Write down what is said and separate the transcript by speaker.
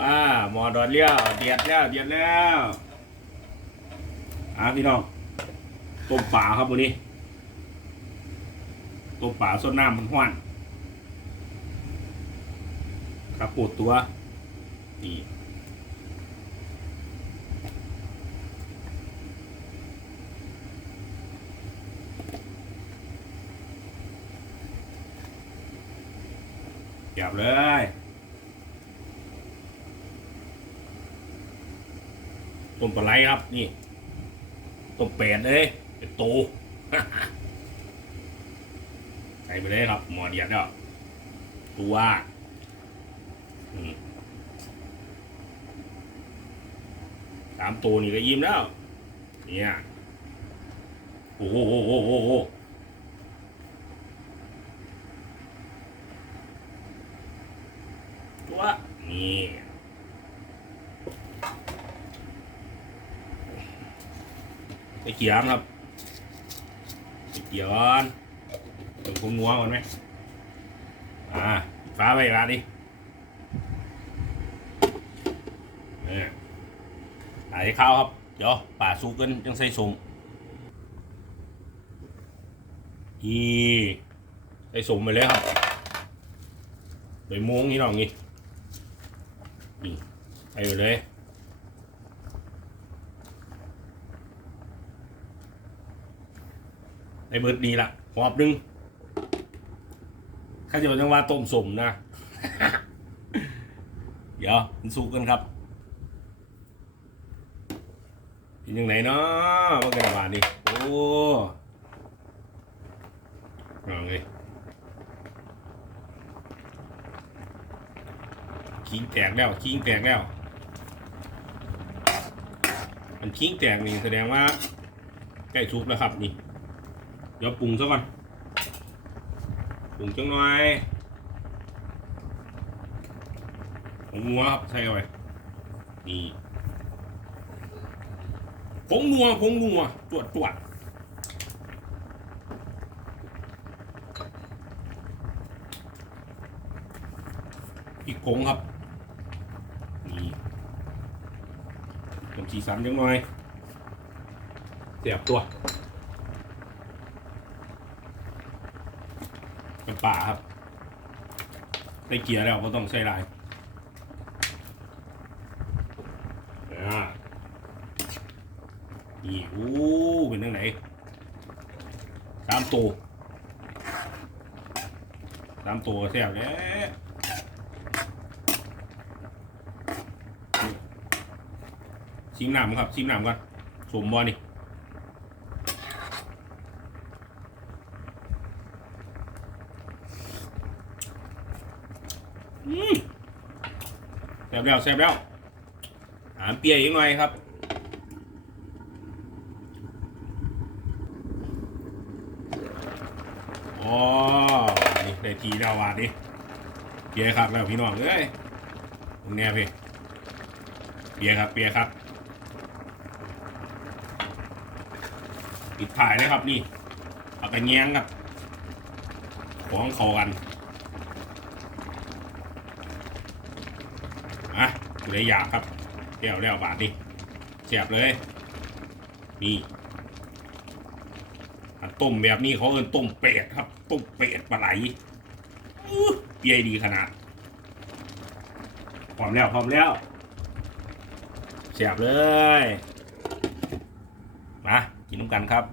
Speaker 1: ว้าหมอดอดเลี้ยวเดียดแล้วเดียดแล้วอะพี่น้องต้มป่าครับวันนี้ต้มป่าส้นน้ำมันห้วนครับปวดตัวนี่จับเลย ต้มปลาไหลครับ นี่ต้มเป็ดเลยเป็นโตใส่ไปเลยครับ หมอเดียดแล้วตัวสามตัวนี่ก็ยิ้มแล้ว เนี่ยโอ้โหโอ้โหโอ้โหตัวนี่ ไปเกี่ยมครับไปเกี่ยวก่อนถึงคงนัวก่อนไหมอ่าฟ้าไปฟ้าดิเนี่ยใส่ข้าวครับ เดี๋ยวป่าสุกกันจังใส่สมอีใส่สมไปเลยครับใบม่วงนี่น้องนี่นี่ใส่ไปเลย ไอ้เบิร์ดนี่ละหอบหนึงข้าจะบอกจังว่าต้มสมนะ เดี๋ยวมันสุกกันครับเป็นยังไงเนาะว่ากันบาดนี่โอ้ลองเลยคิงแตกแล้วคิงแตกแล้วมันคิงแตกนี่แสดงว่าใกล้สุกแล้วครับนี่ เดี๋ยวปรุงซะก่อนปรุงจังหน่อยผงนัวครับใส่เข้าไปนี่ผงนัวผงนัวตรวจตรวจอีกผงครับนี่ผมสีสันจังหน่อยเสียบตัว เป็นป่าครับได้เกียร์แล้วก็ต้องใช้ลายนี่โอ้เป็นยังไงสามตัวสามตัวแซ่บแล้วชิมน้ำครับชิมน้ำก่อนสมบอนี่ แซ่บแล้วแซ่บแล้วหามเปียอีกหน่อยครับอ๋อนี่ได้ทีแล้ววาดดิเปียครับแล้วพี่น้องเอ้ยตรงเนี้ยพี่เปียครับเปียครับปิดถ่ายนะครับนี่เอากระแยงครับของเขากัน อะอยู่ในยากครับเลี้ยวเลี้ยวบาทนี่เสียบเลย นี่ต้มแบบนี้เขาเอิ้นต้มเป็ดครับ ต้มเป็ดปลาไหลเปียดีขนาดพร้อมแล้วพร้อมแล้วเสียบเลย มา กินน้ำกันครับ